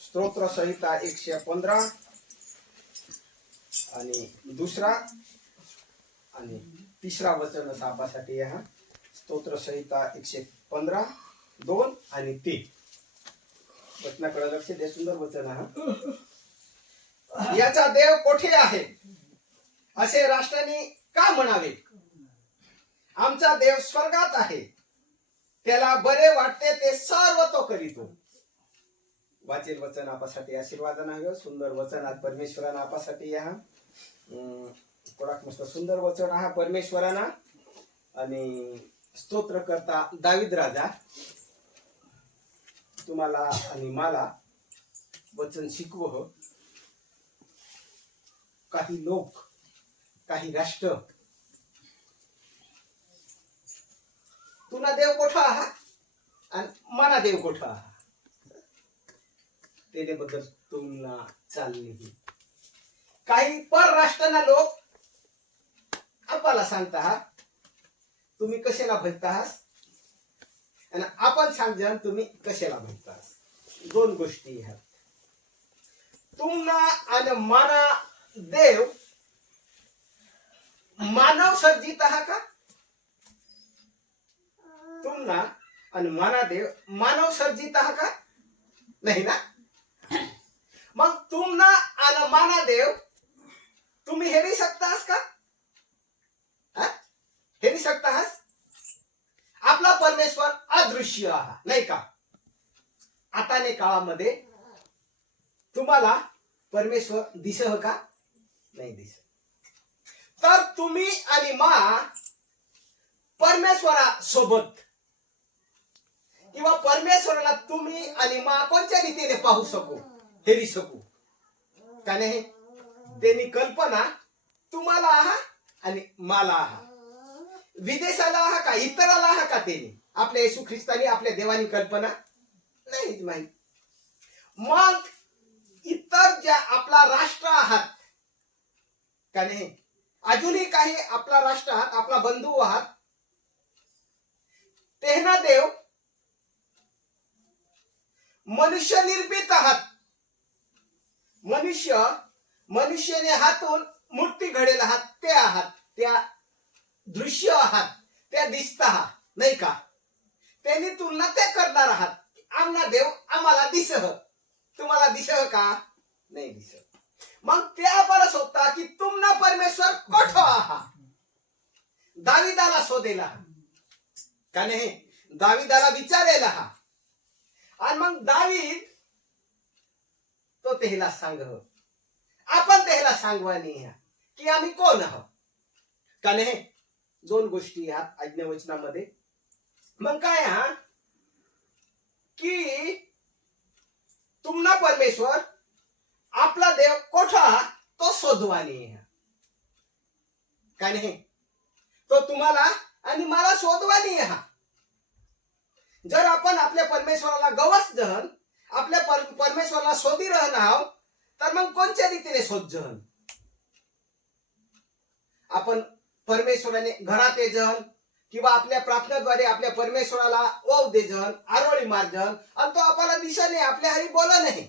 स्तोत्र संहिता 115 आणि दुसरा आणि तिसरा वचन सापासाठी हा स्तोत्र संहिता 115 2 आणि 3 वचनाकडे लक्ष द्या. सुंदर वचन हा. याचा देव कोठे आहे असे राष्ट्रांनी का म्हणावे? आमचा देव स्वर्गात आहे, त्याला बरे वाटते ते सर्व तो करीतो. वाचेल वचन आपासाठी आशीर्वादन आहे. सुंदर वचन आज परमेश्वरानं आपासाठी या कोणाक मस्त सुंदर वचन हा परमेश्वराना. आणि स्तोत्र करता दावीद राजा तुम्हाला आणि मला वचन शिकव. काही लोक, काही राष्ट्र तुला देव कोठा आहात आणि मला देव कोठा आहात त्याच्याबद्दल तुलना चालली. काही परराष्ट्रांना लोक आपल्याला सांगतात तुम्ही कशाला भक्त आहात आणि आपण सांगजा तुम्ही कशाला भक्त आहात. दोन गोष्टी आहेत. तुमना आणि माना देव मानव सर्जित आहात का? तुमना आणि माना देव मानव सर्जित आहात का? नाही ना. मग तुमना आणि माना देव तुम्ही हेरी शकतास का? हेरी शकतास? आपला परमेश्वर अदृश्य आहे नाही का? आताने काळामध्ये तुम्हाला परमेश्वर दिसह का? नाही दिसत. तर तुम्ही आणि मा परमेश्वरा सोबत किंवा परमेश्वराला तुम्ही आणि मा कोणत्या रीतीने पाहू शकू, हेरी शकू का नाही? त्यांनी कल्पना तुम्हाला आहा आणि मला आहा. विदेशाला आहा का इतराला आहा का? त्यांनी आपल्या येशू ख्रिस्तानी आपल्या देवानी कल्पना नाही माहित. मग इतर ज्या आपला राष्ट्र आहात का नाही, अजूनही काही आपला राष्ट्र आहात, आपला बंधू आहात, तेहना देव मनुष्य निर्मित आहात. मनुष्याने हातून मूर्ती घडेल आहात ते आहात, त्या दृश्य आहात, त्या दिसत आहात नाही का? त्यांनी तुलना ते करणार आहात. आमना देव आम्हाला दिसह, तुम्हाला दिसह का? नाही दिसत. मग ते आपल्याला शोधता की तुमना परमेश्वर कोठ आहात. दाविदाला शोधेला का नाही? दाविदाला विचारेला हा. आणि मग दावीद तो तेहला सांग, आपण तेहला सांगवानी की आम्ही कोण आहोत का नाही? दोन गोष्टी ह्यात आज्ञावचनामध्ये. मग काय हा की तुमना परमेश्वर आपला देव कोठा तो शोधवानी का नाही? तो तुम्हाला आणि मला शोधवानी हा. जर आपण आपल्या परमेश्वराला गवस जहन, आपल्या परमेश्वराला शोधी रहन आहोत, तर मग कोणत्या रीतीने शोध जहन? आपण परमेश्वराने घरात ये जहन किंवा आपल्या प्रार्थनेद्वारे आपल्या परमेश्वराला ओव दे जहन, आरोळी मार जहन, आणि तो आपल्याला दिसत नाही, आपल्या हरी बोला नाही.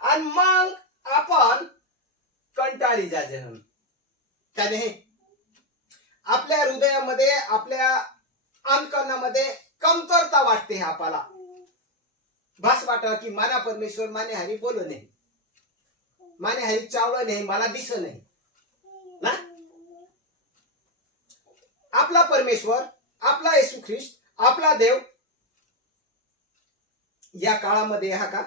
आणि मग आपण कंटाळी जा जहन का नाही? आपल्या हृदयामध्ये, आपल्या अंतकरणामध्ये कमतरता वाटते. आपल्याला भास वाटत की माना परमेश्वर माने हरी बोलू नाही, माने हरी चावलं नाही, मला दिसत नाही ना. आपला परमेश्वर, आपला येशू ख्रिस्त, आपला देव या काळामध्ये आहा का?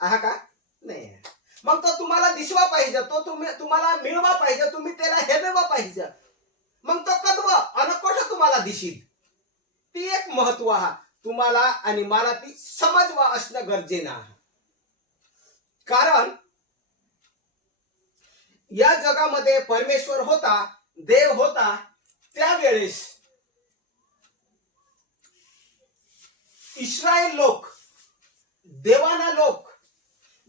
आहा का? नाही. मग तो तुम्हाला दिसवा पाहिजे, तो तुम्हाला मिळवा पाहिजे, तुम्ही त्याला हेरवा पाहिजे. मग तो कदवा आणि कोठं तुम्हाला दिशील, ती एक महत्व हा. तुम्हाला आणि मला ती समजवा असणं गरजेचं आहे. कारण या जगामध्ये परमेश्वर होता, देव होता, त्यावेळेस इस्रायल लोक, देवाना लोक,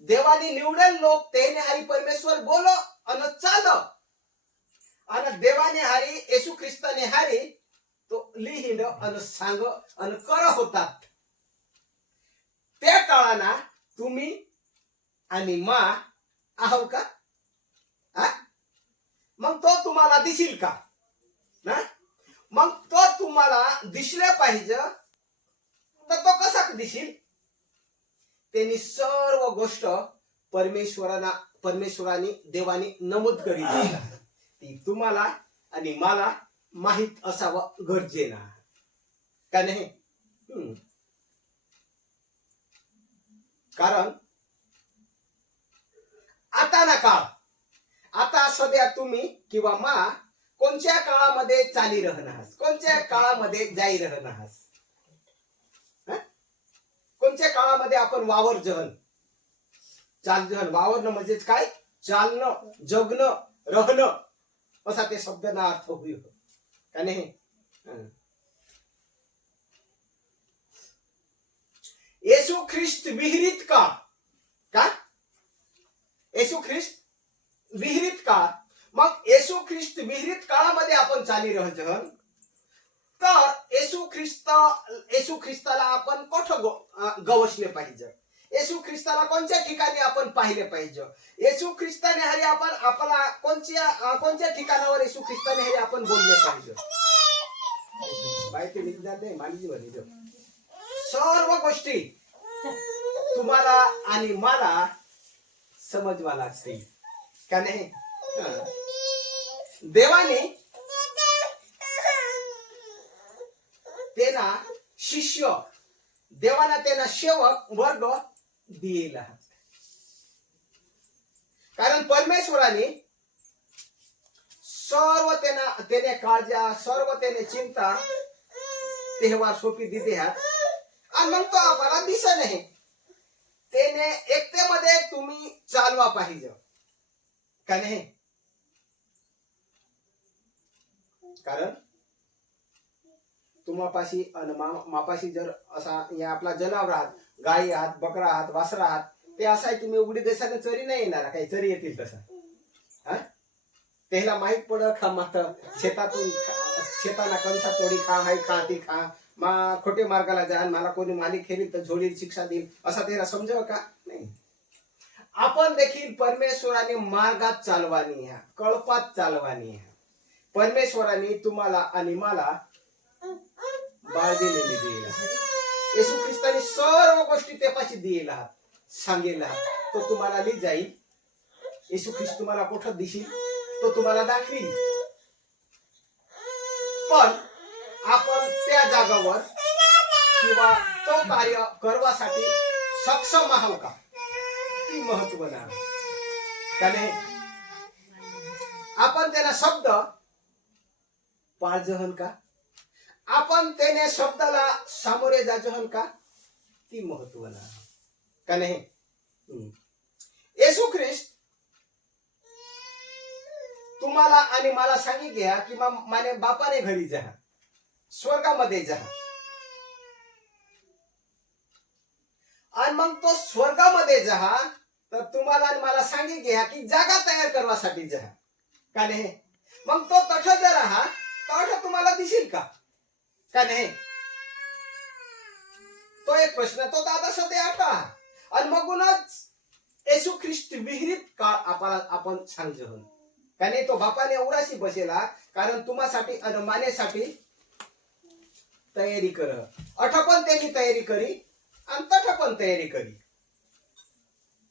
देवानी निवडेल लोक, त्याने हरी परमेश्वर बोलो आणि चालो, आणि देवाने हरी येशू ख्रिस्ताने हरी तो लिहिण अन सांग अन कर होतात. त्या काळाना तुम्ही आणि मा आहो का? मग तो तुम्हाला दिसील का ना? मग तो तुम्हाला दिसले पाहिजे तर तो कसा दिसील? त्यांनी सर्व गोष्ट परमेश्वराने देवाने नमूद करी ती तुम्हाला आणि मला माहित असावं गरजेनं का नाही? कारण आता ना काळ, आता सध्या तुम्ही किंवा मा कोणत्या काळामध्ये चाली राहणार, कोणत्या काळामध्ये जाई राहणार, कोणत्या काळामध्ये आपण वावर जहन चाल जहन. वावरणं म्हणजेच काय? चालणं, जगणं, राहणं असा ते शब्दना अर्थ होईल का नाही? येशू ख्रिस्त विहिरीत का? येशू ख्रिस्त विहिरीत का? मग येशू ख्रिस्त विहिरीत काळामध्ये आपण चाली राहत तर येशू ख्रिस्ताला आपण कोठं गवसले पाहिजे? येशू ख्रिस्ताला कोणत्या ठिकाणी आपण पाहिले पाहिजे? येशू ख्रिस्ताने हरी आपण आपला कोणत्या ठिकाणावर येशू ख्रिस्ताने हरी आपण बोलले पाहिजे? माहिती विज्ञान नाही मानवी म्हणे सर्व गोष्टी तुम्हाला आणि मला समजवा लागतील का नाही? देवाने तेना शिष्य, देवाना तेना सेवक वर्ग दिला. कारण परमेश्वराने सर्व तेने काळजा, सर्व तेने चिंता तेव्हा सोपी दिली आहेत आणि मग तो आपल्याला दिसत नाही. तेने एकतेमध्ये तुम्ही चालवा पाहिजे का नाही? कारण तुम्हापाशी आणि मापाशी जर असा या आपला जनावर आहात, गाई आहात, बकरा आहात, वासरा आहात, ते असा तुम्ही उघडी देशाने चरी नाही येणार, काही चरी येतील तसा. त्याला माहित पड खा मात शेतातून शेताना कणसा तोडी खा, हाय खा, ती खा, मा खोटे मार्गाला जा, मला कोणी मालिक खेळील तर झोडील, शिक्षा देईल, असा त्याला समजावं का नाही? आपण देखील परमेश्वराने मार्गात चालवानी ह्या, कळपात चालवानी ह्या. परमेश्वराने तुम्हाला आणि मला बाळ दिलेली दिला. येशू ख्रिस्ताने सर्व गोष्टी त्यापाशी दिलेला सांगेला. तो तुम्हाला ली जाईल. येशू ख्रिस्त तुम्हाला कुठं दिशील तो तुम्हाला दाखवील. पण आपण त्या जागावर किंवा तो कार्य करण्यासाठी सक्षम आहोत का? ती महत्व नाही का नाही? आपण त्याला शब्द पाळजहन का? आपण त्याने शब्दाला सामोरे जाजहन का? ती महत्व नाही का नाही? येशू ख्रिस्त तुम्हाला आणि मला सांगी घ्या की माने बापाने घरी जा, स्वर्गामध्ये जा, आणि मग तो स्वर्गामध्ये जा तर तुम्हाला आणि मला सांगी घ्या की जागा तयार करण्यासाठी जा का नाही? मग तो तठ जर राहा तठ तुम्हाला दिसेल का नाही? तो एक प्रश्न. तो दादा सध्या आठा आणि मगूनच येशू ख्रिस्त विहिरीत का आपण सांगजो का नाही? तो बापाने उराशी बसेला कारण तुम्हासाठी आणि मानेसाठी तयारी कर. अठ पण त्यांनी तयारी करी आणि तठ पण तयारी करी.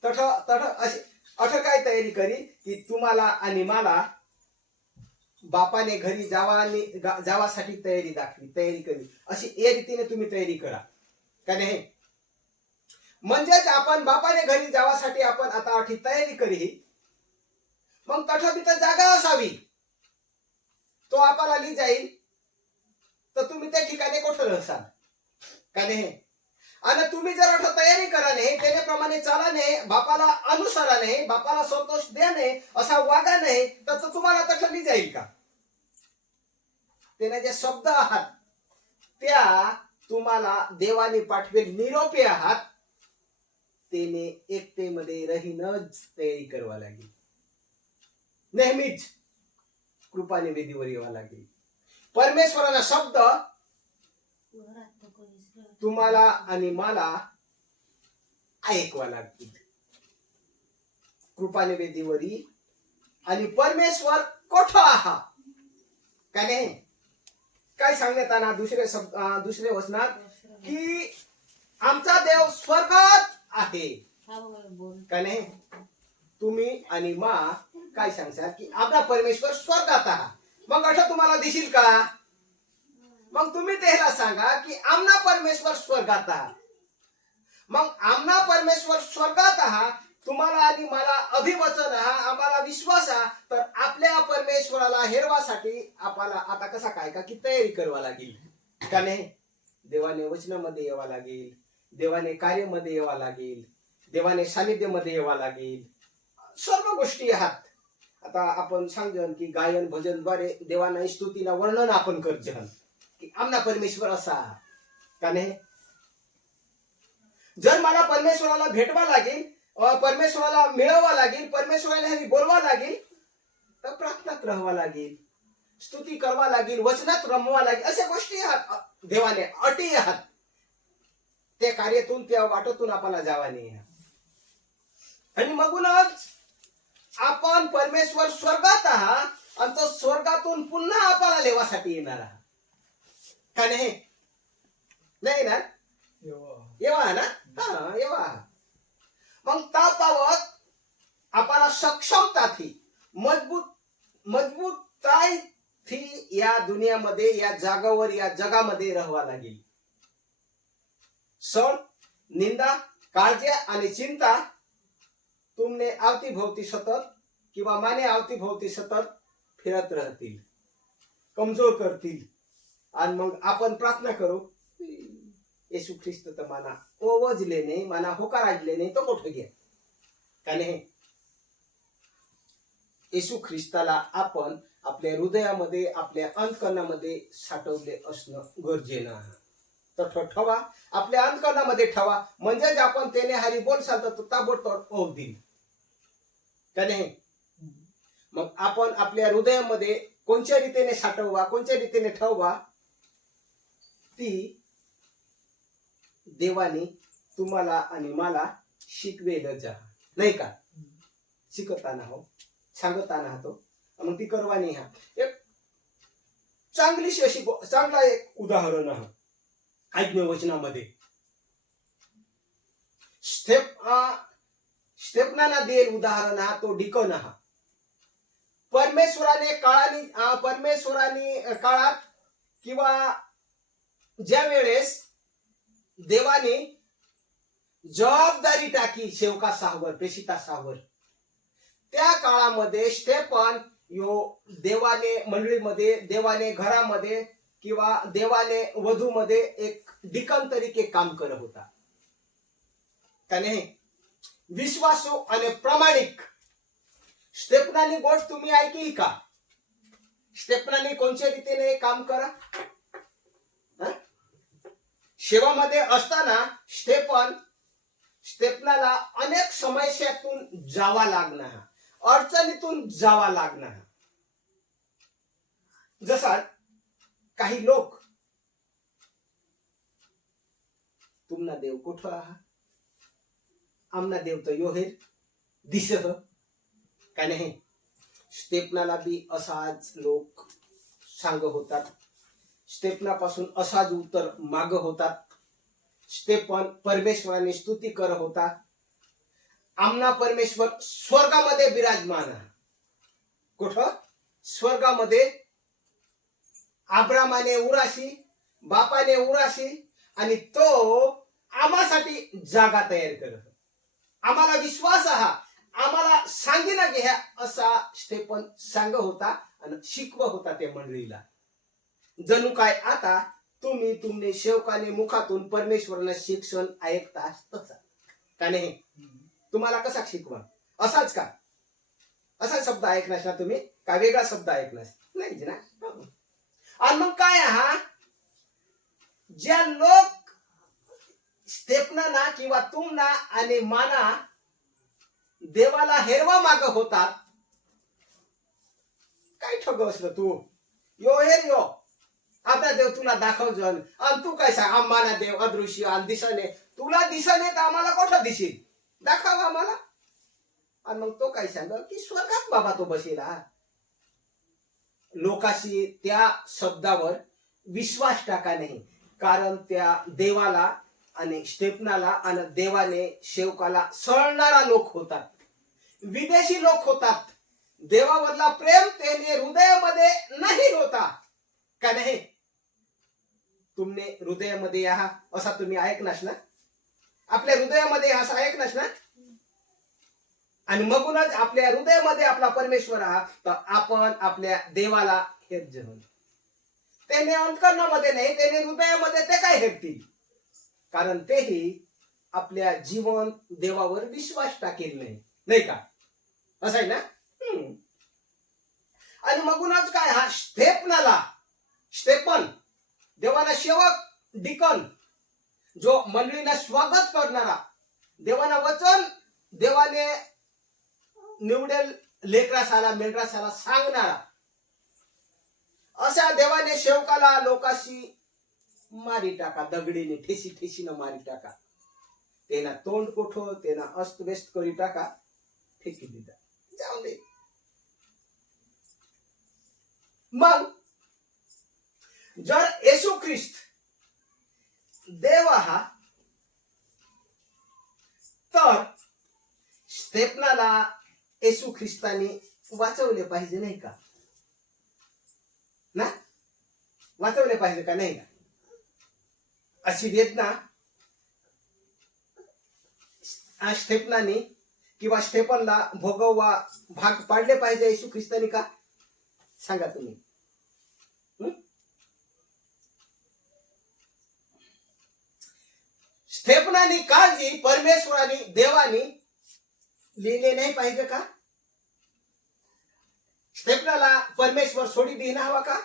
तठ अशी अठ काय तयारी करी की तुम्हाला आणि मला बापाने घरी जावासाठी तयारी दाखवी, तयारी करी. अशी या रीतीने तुम्ही तयारी करा का नाही? म्हणजेच आपण बापाने घरी जावासाठी आपण आता अठी तयारी करी. मग तथापि तर जागा असावी. तो आपल्याला ली जाईल तर तुम्ही त्या ठिकाणी कुठं राहसाल का नाही? आणि तुम्ही जर अठा तयारी करा नाही, त्याप्रमाणे चाला नाही, बापाला अनुसरा नाही, बापाला संतोष द्या नाही, असा वागा नाही, तर तुम्हाला तसं ली जाईल का? त्याने जे शब्द आहात त्या तुम्हाला देवाने पाठवेल निरोपे आहात. त्याने एकतेमध्ये रहीनच तयारी करावा लागेल. नेहमीच कृपाने वेदीवर यावं लागेल. परमेश्वराचा शब्द तुम्हाला आणि मला ऐकवा लागतील. कृपा निवेदीवरी आणि परमेश्वर कोठं आहात का नाही? काय सांगण्यात आला दुसरे वचनात की आमचा देव स्वर्गात आहे का नाही? तुम्ही आणि मा काय सांगतात की आपला परमेश्वर स्वर्गात आहात. मग असं तुम्हाला दिसेल का? मग तुम्ही त्याला सांगा की आमना परमेश्वर स्वर्गात आहात. मग आमना परमेश्वर स्वर्गात आहात, तुम्हाला आणि मला अभिवचन आहात, आम्हाला विश्वास आहे, तर आपल्या परमेश्वराला हेरवासाठी आपल्याला आता कसा काय का की तयारी करावा लागेल का नाही? देवाने वचनामध्ये यावा लागेल, देवाने कार्यामध्ये यावा लागेल, देवाने सानिध्यमध्ये यावा लागेल. सर्व गोष्टी आहात. आता आपण सांगजन की गायन भजनद्वारे देवाना स्तुतीना वर्णन आपण करजन की आमना परमेश्वर असा का नाही? जर मला परमेश्वराला भेटवा लागेल, परमेश्वराला मिळवा लागेल, परमेश्वराला बोलवा लागेल, तर प्रार्थनात राहावा लागेल, स्तुती करवा लागेल, वचनात रमवा लागेल. अशा गोष्टी आहात. देवाने अटी आहात. त्या कार्यातून त्या वाटतून आपल्याला जावा नाही. आणि मगूनच आपण परमेश्वर स्वर्गात आहात आणि तो स्वर्गातून पुन्हा आपल्याला लेवासाठी येणार आहात का नाही? नाही ना? येवा ना? हा येवा. मग तापावत आपल्याला सक्षमता थी मजबूताई थी या दुनियामध्ये, या जागावर, या जगामध्ये राहावा लागेल. सण, निंदा, काळजी आणि चिंता तुमने अवतीभोवती सतत किंवा माने अवतीभोवती सतत फिरत राहतील, कमजोर करतील. आणि मग आपण प्रार्थना करू, येशू ख्रिस्त तर माना ओवजले नाही, माना होकार आजले नाही, तो कुठे घ्या का नाही? येशू ख्रिस्ताला आपण आपल्या हृदयामध्ये, आपल्या अंतकरणामध्ये साठवले असणं गरजेनं आहे. तर ठेवा, आपल्या अंतकरणामध्ये ठेवा, म्हणजेच आपण त्याने हरी बोल सांगतो तो ताबडतोब ओढ देईल का नाही? मग आपण आपल्या हृदयामध्ये कोणत्या रीतीने साठवा, कोणत्या रीतीने ठेवा, ती देवाने तुम्हाला आणि मला शिकवेल जा नाही का? शिकवताना हो, सांगताना तो मग ती करवानी. हा एक चांगलीशी अशी चांगला एक उदाहरण आहे आज्ञा वचनामध्ये. स्टेफनाना दिलेलं उदाहरण हा तो डिकन हा. परमेश्वराने काळात किंवा ज्या वेळेस देवाने जबाबदारी टाकी सेवकासावर, प्रेषितासावर, त्या काळामध्ये स्टेफन यो देवाने मंडळीमध्ये, देवाने घरामध्ये किंवा देवाने वधूमध्ये एक डिकन तरीके काम करत होता का नाही? विश्वासू आणि प्रामाणिक. स्टेफनानी गोष्ट तुम्ही ऐकली का? स्टेफनानी कोणत्या रीतीने काम करा? सेवामध्ये असताना स्टेफनाला अनेक समस्यातून जावा लागणार, अडचणीतून जावा लागणार. जसा काही लोक तुमना देव कुठं आहात, आमना देव तर योहेर दिसत का नाही? स्टेफनाला बी असाच लोक सांग होतात, स्टेफनापासून असाच उत्तर माग होतात. स्टेफन परमेश्वराने स्तुती करत होता. आमना परमेश्वर स्वर्गामध्ये विराजमान आहे. कुठं? स्वर्गामध्ये. अब्रामाने उराशी, बापाने उराशी, आणि तो आम्हासाठी जागा तयार करत. आम्हाला विश्वास आहे, आम्हाला सांगिना घ्या असा स्टेफन सांग होता आणि शिकव होता त्या मंडळीला. जणू काय आता तुम्ही तुमने सेवकाने मुखातून परमेश्वराला शिक्षण ऐकता तसा का नाही? तुम्हाला कसा शिकवा? असाच का? असा शब्द ऐकणार ना तुम्ही का वेगळा शब्द ऐकणार नाही ना? आणि मग काय हा, ज्या लोक स्टेफनाना किंवा तुमना आणि माना देवाला हेरवा माग होतात, काय ठग असलं तू यो हेर यो आपला देव तुला दाखव जण, आणि तू काय सांग आम्हाला देव अदृश्य आणि दिसणे, तुला दिसणे तर आम्हाला कुठं दिसेल, दाखव आम्हाला. आणि मग तो काय सांग की स्वर्गात बाबा तो बसेल. हा लोकाशी त्या शब्दावर विश्वास टाका नाही, कारण त्या देवाला आणि स्टेफनाला आणि देवाने शेवकाला सळणारा लोक होतात, विदेशी लोक होतात. देवावरला प्रेम त्याने हृदयामध्ये नाही होता का नाही. तुमने हृदयामध्ये या असा तुम्ही ऐकनास ना, आपल्या हृदयामध्ये असं ऐकनास ना. आणि मगूनच आपल्या हृदयामध्ये आपला परमेश्वर हा, तर आपण आपल्या देवाला हेर जण. त्याने अंतकरणामध्ये नाही, त्याने हृदयामध्ये ते काय हेरतील, कारण तेही आपल्या जीवन देवावर विश्वास टाकेल नाही, नाही का. असं आहे ना. आणि मगूनच काय हा स्टेफन देवाला सेवक डिकन, जो मंडळीला स्वागत करणारा, देवाना वचन देवाने निवडेल लेकरासाला मेंढरासाला सांगणारा, अशा देवाने सेवकाला लोकाशी मारी टाका, दगडीने ठेसी ठेसीनं मारी टाका, तेना तोंड कोठो तेना अस्त व्यस्त करी टाका, फेकी दिला, जाऊ दे. मग जर येशू ख्रिस्त देव हा, तर स्टेफनाला येशू ख्रिस्ताने वाचवले पाहिजे नाही का ना, वाचवले पाहिजे का नाही का. अशी वेदना स्टेफनाने किंवा स्टेफनला भोगवा भाग पाडले पाहिजे येशू ख्रिस्ताने का, सांगा तुम्ही. स्टेफनानी काळजी परमेश्वराने देवानी लिहिले नाही पाहिजे का. स्टेफनाला परमेश्वर सोडी देणं हवा का,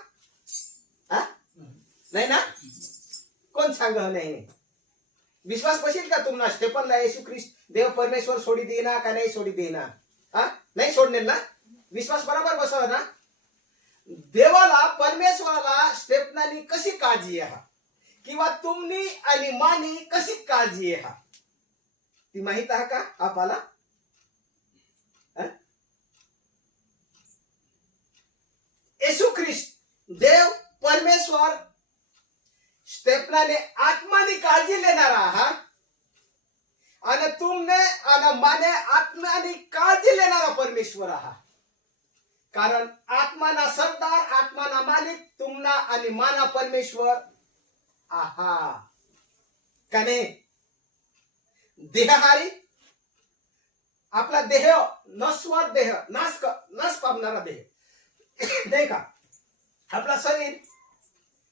नाही ना. कोण सांग नाही. विश्वास बसेल का तुम्हाला स्टेफनला येशू ख्रिस्त देव परमेश्वर सोडी देना का नाही सोडी देना. नाही सोडणार ना. विश्वास बरोबर बसव ना. देवाला परमेश्वराला स्टेफनानी कशी काळजी आहे किंवा तुम्ही आणि मानी कशी काळजी आहे ती माहित आहे का आपल्याला. येशू ख्रिस्त देव परमेश्वर स्टेफनाने आत्मानी काळजी लेणारा आहात आणि तुमने आणि माने आत्मानी काळजी लेणारा परमेश्वर आहात. कारण आत्माना सरदार आत्माना मालिक तुमना आणि माना परमेश्वर आहा का नाही. देहहारी आपला देह नश्वर देह नाश पावणारा देह नाही का. आपला शरीर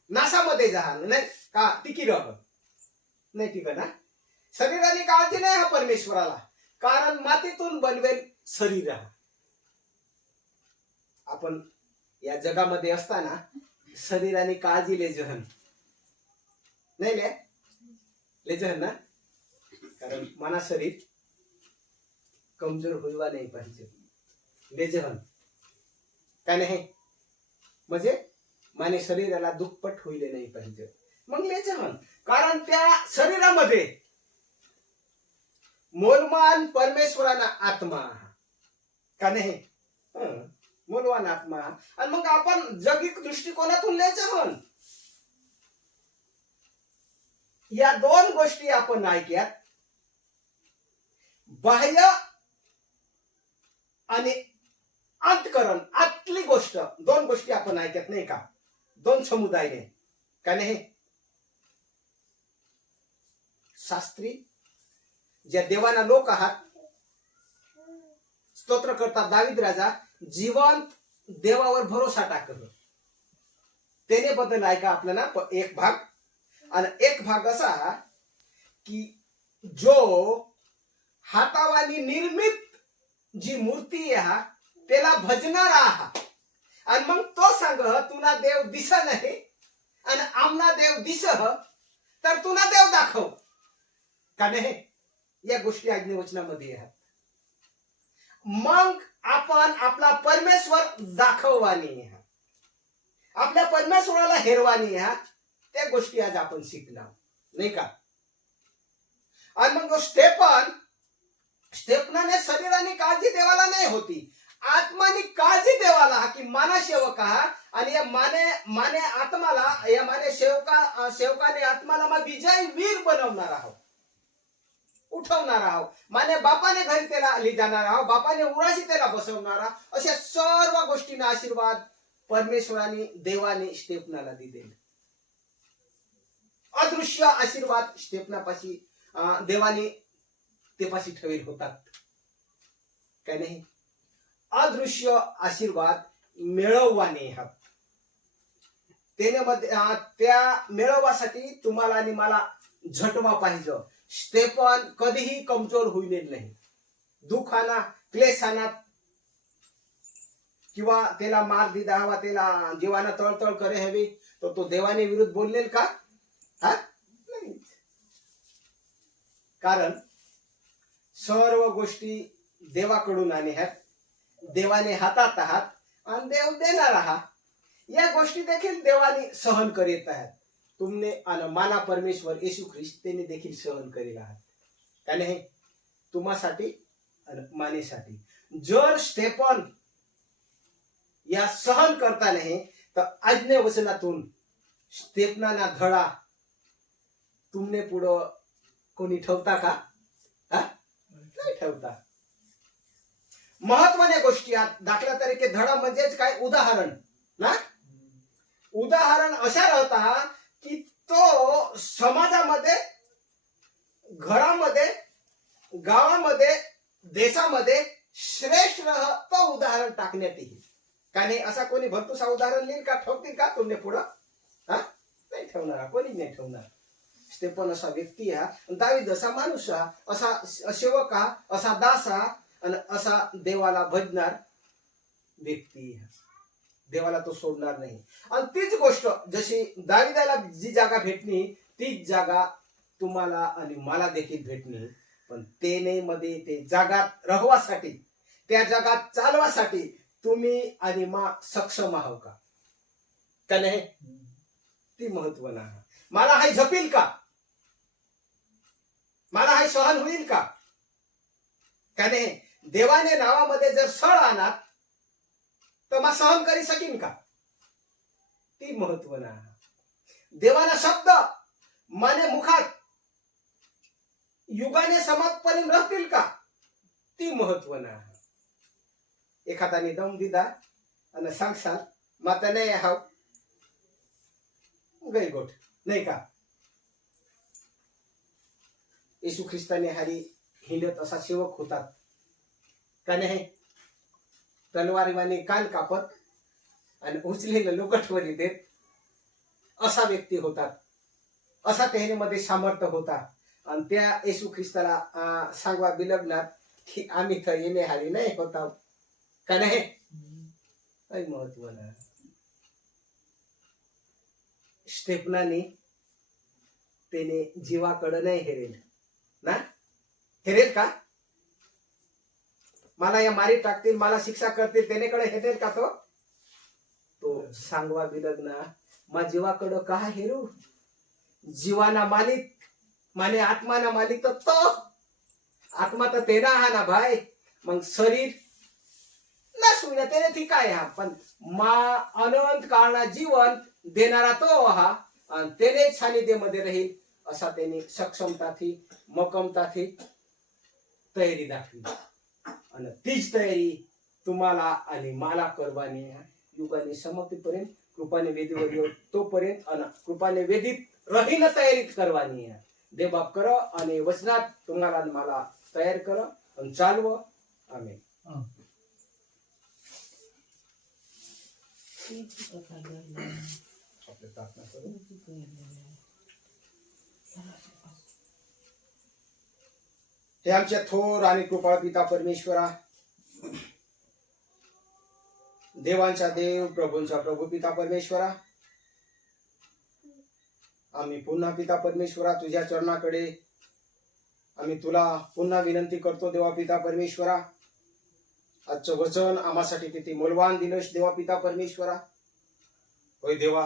नासामध्ये जाणार नाही का, टिकी राहत नाही टिक ना. शरीराने काळजी नाही हा परमेश्वराला, कारण मातीतून बनवेल शरीर. आपण या जगामध्ये असताना शरीराने काळजी लेजहन नाही लेजहन ना, कारण मना शरीर कमजोर होईवा नाही पाहिजे. लेजहन काय नाही म्हणजे माने शरीराला दुप्पट होईले नाही पाहिजे. मग लेजहन कारण त्या शरीरामध्ये मोलमान परमेश्वराना आत्मा का नाही, मोलवान आत्मा. आणि मग आपण जगिक दृष्टिकोनातून लेजहन या दोन गोष्टी आपण ऐकल्यात. बाह्य आणि अंतकरण आतली गोष्ट, दोन गोष्टी आपण ऐकत नाही का, दोन समुदायने का नाही. शास्त्री ज्या देवाना लोक आहात, स्तोत्र करतात दावीद राजा जीवंत देवावर भरोसा टाकत. त्याने बद्दल ऐका आपल्याला एक भाग. आणि एक भाग असा की जो हातावानी निर्मित जी मूर्ती आहे त्याला भजणारा आहात. आणि मग तो सांग तुला देव दिस नाही आणि आमना देव दिस, तर तुला देव दाखव का नाही. या गोष्टी आज्ञावचनामध्ये आहेत. मग आपण आपला परमेश्वर दाखववानी. आपल्या परमेश्वराला हेरवानी ह्या त्या गोष्टी आज आपण शिकला नाही का. आणि मग स्टेफनाने शरीराने काळजी देवाला नाही होती, आत्मानी काळजी देवाला हा की माना सेवक हा. आणि या माने आत्माला, या माने सेवकाने आत्माला मग विजय वीर बनवणार आहोत, उठवणार आहोत. माने बापाने घरी त्याला आली जाणार आहोत, बापाने उराशी त्याला बसवणारा. अशा सर्व गोष्टींना आशीर्वाद परमेश्वराने देवाने स्टेफनाला दिलेले. अदृश्य आशीर्वाद स्टेफनापाशी देवाने तेपाशी ठेवेल होतात काय नाही. अदृश्य आशीर्वाद मिळववाने हा त्या मिळवण्यासाठी तुम्हाला आणि मला झटवा पाहिजे. स्टेफन कधीही कमजोर होईल नाही. दुखाना क्लेशाना किंवा त्याला मार दिला हवा, त्याला जीवाना तळतळ करे हवी, तो देवाने विरुद्ध बोललेल का? हा नाही. कारण सर्व गोष्टी देवाकडून आणि ह्यात देवाने हातात आहात आणि देव देणार आहात. या गोष्टी देखील देवाने सहन करीत आहेत. तुमने आणि मला परमेश्वर येशू ख्रिस्त त्यांनी देखील सहन करील आहात का नाही, तुम्हासाठी आणि मानेसाठी. जर स्टेफन या सहन करता नाही तर आज्ञे वचनातून स्टेफनाना धडा तुमने पुढं कोणी ठेवता का? नाही ठेवता. महत्वाच्या गोष्टी आहेत. दाखला तरीके धडा म्हणजेच काय? उदाहरण ना. उदाहरण अशा राहता की तो समाजामध्ये, घरामध्ये, गावामध्ये, देशामध्ये श्रेष्ठ तो उदाहरण टाकण्यात येईल का नाही. असा कोणी भरपूसा उदाहरण लिहिल का? ठेवतील का तुमने पुढं? नाही ठेवणार, कोणी नाही ठेवणार. स्टेफन असा व्यक्ती हा, दावीद असा माणूस हा, असा सेवक हा, असा दास हा आणि असा देवाला भजणार व्यक्ती. देवाला तो सोडणार नाही. आणि तीच गोष्ट जशी दाविदाला जी जागा भेटली तीच जागा तुम्हाला आणि मला देखील भेटली. पण ते नाही मध्ये ते जगात राहवासाठी, त्या जगात चालवासाठी तुम्ही आणि मा सक्षम आहो का नाही, ती महत्वाचं आहे. मला हाय झपेल का? मला हाय सहन होईल का नाही. देवाने नावामध्ये जर सळ आणत तर मग सहन करी सकीन का? ती महत्वाचं आहे. देवाना शब्द माने मुखात युगाने समाजपर्यंत राहतील का? ती महत्वाचं आहे. एखाद्याने दम दिला आणि सांगसाल माता नाही हाव गई गोठ नाही का. येशू ख्रिस्ताने हरी हिंडत असा सेवक होतात का नाही. तलवारीवाने कान कापत आणि उचलेलं लोकटवरी देत असा व्यक्ती होतात. असा त्यामध्ये सामर्थ्य होता. आणि त्या येशू ख्रिस्ताला सांगवा बिलगणार की आम्ही तर येणे हारी नाही होता का नाही. काही महत्व नाही. स्टेफनाने त्याने जीवाकडे नाही हेरेल ना. हेरेल का? मला या मारी टाकतील, मला शिक्षा करतील, त्यानेकडे हेरेल का? तो सांगवा बिलगना मा जीवाकडं का हेरू. जीवाना मालिक माने आत्माना मालिक तर तो आत्मा तर तेना हा ना भाई. मग शरीर नसून त्याने ठीक आहे हा, पण मा अनंत काळना जीवन देणारा तो हा आणि त्याने सानिध्यमध्ये राहील असा त्याने सक्षमताથી मकमताથી तयारी दाखवली. आणि तीच तयारी तुम्हाला आणि मला करवानी आहे. युगाने समाप्तीपर्यंत कृपाने वेदीवर तोपर्यंत आणि कृपाने वेदीत रहीन तयारीत करवानी आहे. देवबाप कर आणि वचनात तुम्हाला आणि मला तयार कर आणि चालव. आमेन. आपले प्रार्थना करू. हे आमच्या थोर आणि कृपाळ पिता परमेश्वरा, देवांचा देव, प्रभूंचा प्रभू पिता परमेश्वरा, आम्ही पुन्हा पिता परमेश्वरा तुझ्या चरणाकडे आम्ही तुला पुन्हा विनंती करतो. देवा पिता परमेश्वरा, आजचं वचन आम्हासाठी किती मूल्यवान दिलंस देवा पिता परमेश्वरा. होय देवा,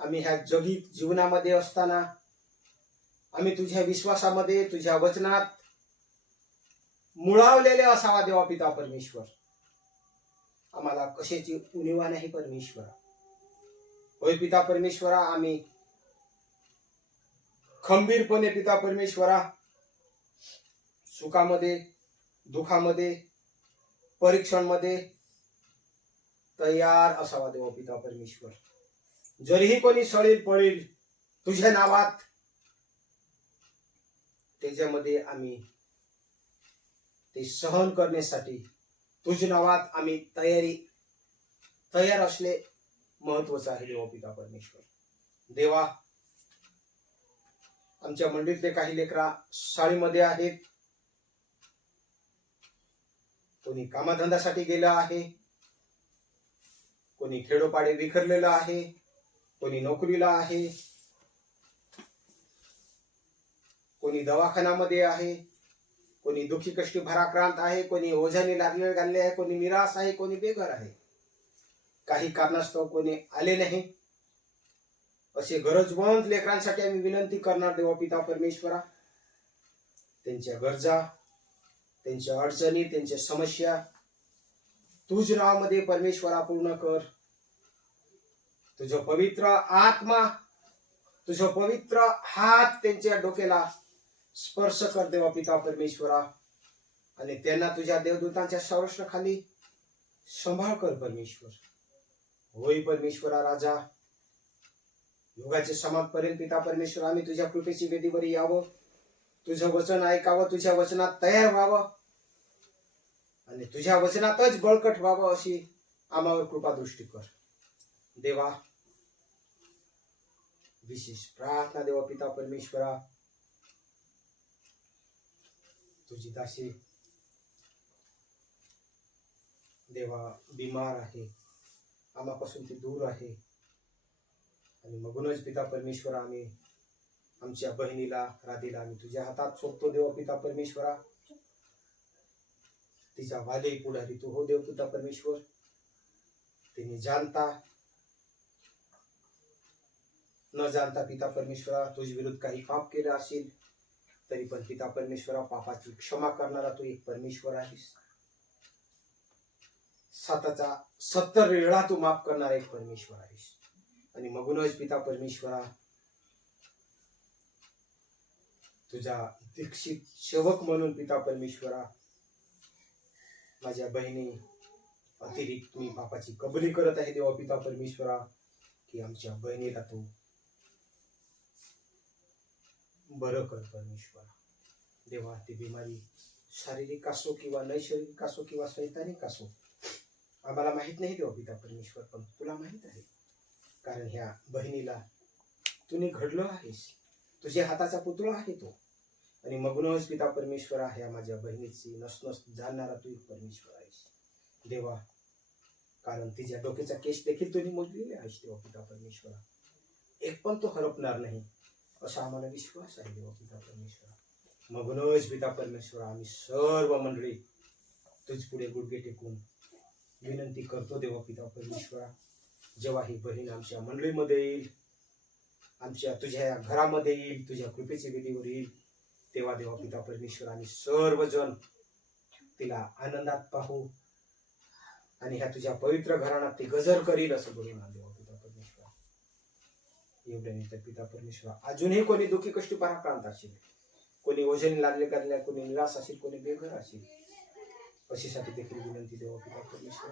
आम्ही ह्या जगीत जीवनामध्ये असताना आम्ही तुझ्या विश्वासामध्ये, तुझ्या वचनात मुळावलेले असावा देवा पिता परमेश्वर. आम्हाला कशाची उणीवा नाही परमेश्वरा. होय पिता परमेश्वरा, आम्ही खंबीरपणे पिता परमेश्वरा सुखामध्ये, दुःखामध्ये, परीक्षांमध्ये तयार असावा देवा पिता परमेश्वर. जरीही कोणी सळील पळील तुझ्या नावात, त्याच्यामध्ये आम्ही ते सहन करण्यासाठी तुझ्या नावात आम्ही तयार असले महत्वाचं आहे देवा पिता परमेश्वर. देवा, आमच्या मंडळीतले काही लेकरा शाळेमध्ये आहेत, कोणी कामाधंद्यासाठी गेलं आहे, कोणी खेडोपाडे विखरलेलं आहे, कोणी नोकरीला आहे, कोणी दवाखान्यामध्ये आहे, कोणी दुःखी कष्टी भराक्रांत आहे, कोणी ओझाने लागले घालले आहे, कोणी निराश आहे, कोणी बेघर आहे. काही कारणास्तव कोणी आले नाही. असे गरजवंत लेकरांसाठी आम्ही विनंती करणार देवा पिता परमेश्वरा. त्यांच्या गरजा, त्यांच्या अडचणी, त्यांच्या समस्या तुझ नावामध्ये परमेश्वरा पूर्ण कर. तुझं पवित्र आत्मा, तुझं पवित्र हात त्यांच्या डोक्याला स्पर्श कर देवा पिता परमेश्वरा, आणि त्यांना तुझ्या देवदूतांच्या संरक्षणाखाली सांभाळ कर परमेश्वर. होय परमेश्वरा राजा, युगाचे समाप्तीपर्यंत पिता परमेश्वर आम्ही तुझ्या कृपेची वेदीवर यावं, तुझं वचन ऐकावं, तुझ्या वचनात तयार व्हावं आणि तुझ्या वचनातच बळकट व्हावं अशी आम्हावर कृपा दृष्टी कर देवा. विशेष प्रार्थना देवा पिता परमेश्वरा, तुझी दासी देवा बिमार आहे, आम्हापासून ती दूर आहे, आणि मगूनच पिता परमेश्वरा आम्ही आमच्या बहिणीला राधीला आम्ही तुझ्या हातात सोपतो देवा पिता परमेश्वरा. तिचा वाले पुढारी तू हो देव पिता परमेश्वर. तिने जाणता न जाणता पिता परमेश्वरा तुझ विरुद्ध काही पाप केलं असेल तरी पण पिता परमेश्वरा पापाची क्षमा करणारा तू एक परमेश्वर आहेस. 70 वेळा तू माफ करणारा एक परमेश्वर आहेस. आणि मगूनच पिता परमेश्वरा तुझा दीक्षित सेवक म्हणून पिता परमेश्वरा माझ्या बहिणी अतिरिक्त मी पापाची कबुली करत आहे देवा पिता परमेश्वरा, की आमच्या बहिणीला तू बरं कर परमेश्वरा. देवा, ती बिमारी शारीरिक असो किंवा नैसर्गिक असो किंवा सैतानिक असो आम्हाला माहित नाही देवा पिता परमेश्वर, पण तुला माहित आहे. कारण ह्या बहिणीला तुम्ही घडलं आहेस, तुझ्या हाताचा पुतळा आहे तो. आणि मगूनच पिता परमेश्वरा ह्या माझ्या बहिणीची नसनस जाणणारा तू एक परमेश्वर आहेस देवा. कारण तिच्या डोक्याचा केस देखील तुम्ही मोजलेले आहेस देवा पिता परमेश्वरा. एक पण तो हरपणार नाही असा आम्हाला विश्वास आहे देवा पिता परमेश्वरा. मगूनच पिता परमेश्वरा आम्ही सर्व मंडळी तुझ पुढे गुडघे टेकून विनंती करतो देवा पिता परमेश्वरा. जेव्हा ही बहीण आमच्या मंडळीमध्ये येईल, आमच्या तुझ्या घरामध्ये येईल, तुझ्या कृपेच्या विधीवर येईल, तेव्हा देवा पिता परमेश्वर आम्ही सर्वजण तिला आनंदात पाहू आणि ह्या तुझ्या पवित्र घराण्यात ती गजर करील असं बोलून देवा पिता परमेश्वर. एवढे नाही तर पिता परमेश्वर अजूनही कोणी दुःखी कष्टी पराक्रांत असेल, कोणी ओझाने लागले करले, कोणी निराश असेल, कोणी बेघर असेल, अशीसाठी देखील विनंती देवा पिता परमेश्वर.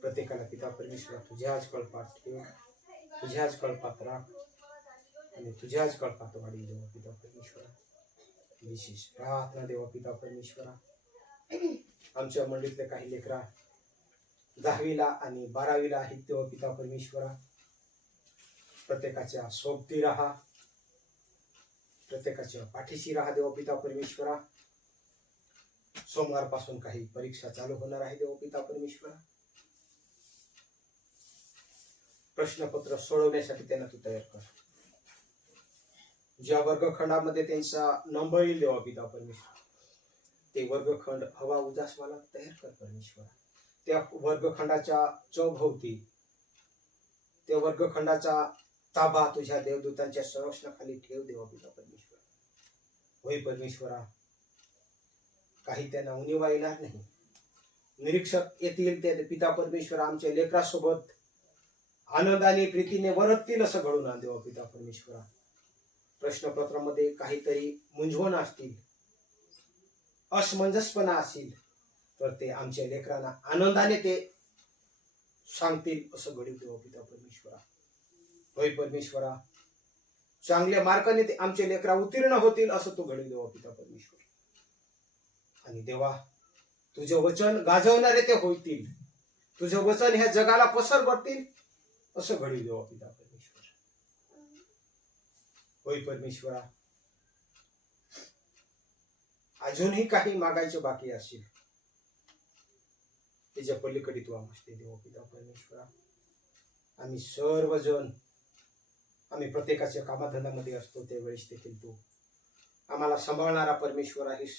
प्रत्येकाला पिता परमेश्वर तुझ्याच कळपात ठेव, तुझ्याच कळपात राख आणि तुझ्याच कळपात वाढी देवा पिता परमेश्वर. विशेष प्रार्थना देवा पिता परमेश्वरा आमच्या मंडळीतले काही लेकरा 10वीला आणि 12वीला आहेत देवा पिता परमेश्वरा. प्रत्येकाच्या सोबती राहा, प्रत्येकाच्या पाठीशी राहा देवा पिता परमेश्वरा. सोमवारपासून काही परीक्षा चालू होणार आहे देवा पिता परमेश्वरा. प्रश्नपत्र सोडवण्यासाठी त्यांना तू तयार कर. ज्या वर्गखंडामध्ये त्यांचा नंबर येईल देवा पिता परमेश्वर ते वर्गखंड हवा उदासवाला तयार कर परमेश्वरा. त्या वर्गखंडाच्या चौभोवती त्या वर्गखंडाचा ताबा तुझ्या देवदूतांच्या संरक्षणाखाली ठेव देवा पिता परमेश्वरा. होय परमेश्वरा, काही त्यांना उणीवा येणार नाही. निरीक्षक येतील ते पिता परमेश्वर आमच्या लेकरासोबत आनंदाने प्रीतीने वरततील असं घडून आण देवा पिता परमेश्वरा. प्रश्नपत्रामध्ये काहीतरी मूंझवण असतील, असमंजसपणा असेल तर ते आमच्या लेकरांना आनंदाने ते सांगतील असं घडू देवा पिता परमेश्वरा. होय परमेश्वरा, चांगल्या मार्गाने ते आमचे लेकरा उत्तीर्ण होतील असं तो घडू देवा पिता परमेश्वर. आणि देवा, तुझे वचन गाजवणारे ते होतील, तुझे वचन ह्या जगाला पसरवतील असं घडू देवा पिता परमेश्वर. होय परमेश्वरा, अजूनही काही मागायचे बाकी असेल त्याच्या पलीकडे तू आमचे देवा पिता परमेश्वरा. आम्ही सर्वजण आम्ही प्रत्येकाच्या कामाधंद्यामध्ये असतो त्यावेळेस देखील तू आम्हाला सांभाळणारा परमेश्वर आहेस.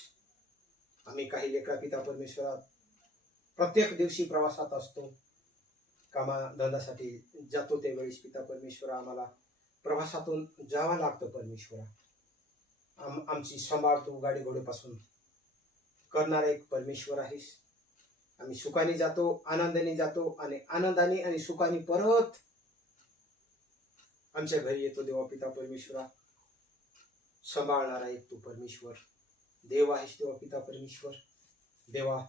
आम्ही काही लेकरा पिता परमेश्वरा प्रत्येक दिवशी प्रवासात असतो, कामाधंद्यासाठी जातो त्यावेळेस पिता परमेश्वरा आम्हाला प्रवासातून जावं लागतं परमेश्वरा. आमची सांभाळ तू गाडी घोडेपासून करणारा एक परमेश्वर आहेस. आम्ही सुखाने जातो, आनंदाने जातो आणि आनंदाने आणि सुखाने परत आमच्या घरी येतो देवा पिता परमेश्वरा. सांभाळणारा एक तू परमेश्वर देव आहेस देवा पिता परमेश्वर. देवा,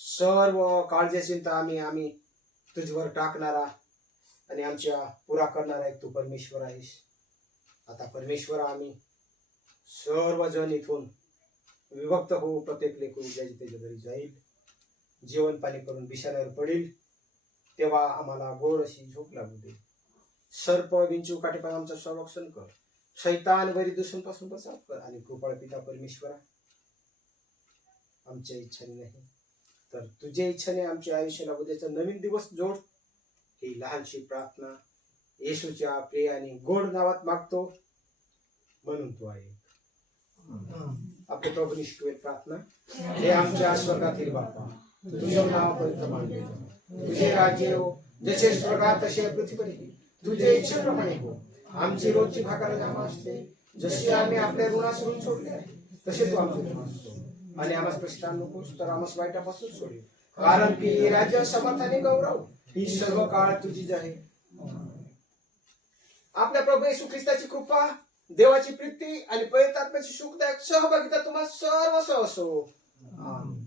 सर्व काळजी चिंता आम्ही तुझ्यावर टाकणारा आणि आमच्या पुरा करणारा एक तू परमेश्वर आहेस. आता परमेश्वर, आम्ही सर्वजण इथून विभक्त होऊ, प्रत्येक लेकरू ज्याच्या त्याच्या घरी जाईल, जेवण पाणी करून बिछाण्यावर पडेल, तेव्हा आम्हाला गोड अशी झोप लागू दे. सर्प विंचू काटेपासून आमचं संरक्षण कर, शैतान वरी दुश्मनापासून बचाव कर. आणि कृपाळ पिता परमेश्वरा, आमच्या इच्छेने नाही तर तुझ्या इच्छेने आमच्या आयुष्याला उद्याचा नवीन दिवस जोड. ही लहानशी प्रार्थना येशूच्या प्रिय आणि गोड नावात मागतो, म्हणून तू आहे. आपले प्रभू निष्ठेवर प्रार्थना. हे आमच्या स्वर्गातील बापा, तुझं नाव पवित्र मानले जाओ, तुझे राज्य हो, जसे स्वर्गात तसे पृथ्वीवरही तुझे इच्छेप्रमाणे हो. आमची रोजची भाकर आम्हाला असते, जशी आम्ही आपल्या ऋणासरून सोडले आहे तसे तू आमचे ऋण असतो. आणि आम्हाला प्रश्न नकोस तर आम्हाला वाईटापासून सोडेल, कारण की राज्य समाधानी गौरव ही सर्व काळ तुझीच आहे. आपल्या प्रभू येशू ख्रिस्ताची कृपा, देवाची प्रीती आणि पवित्र आत्म्याची सुखदायक सहभागिता तुम्हाला सर्व असो. आमेन.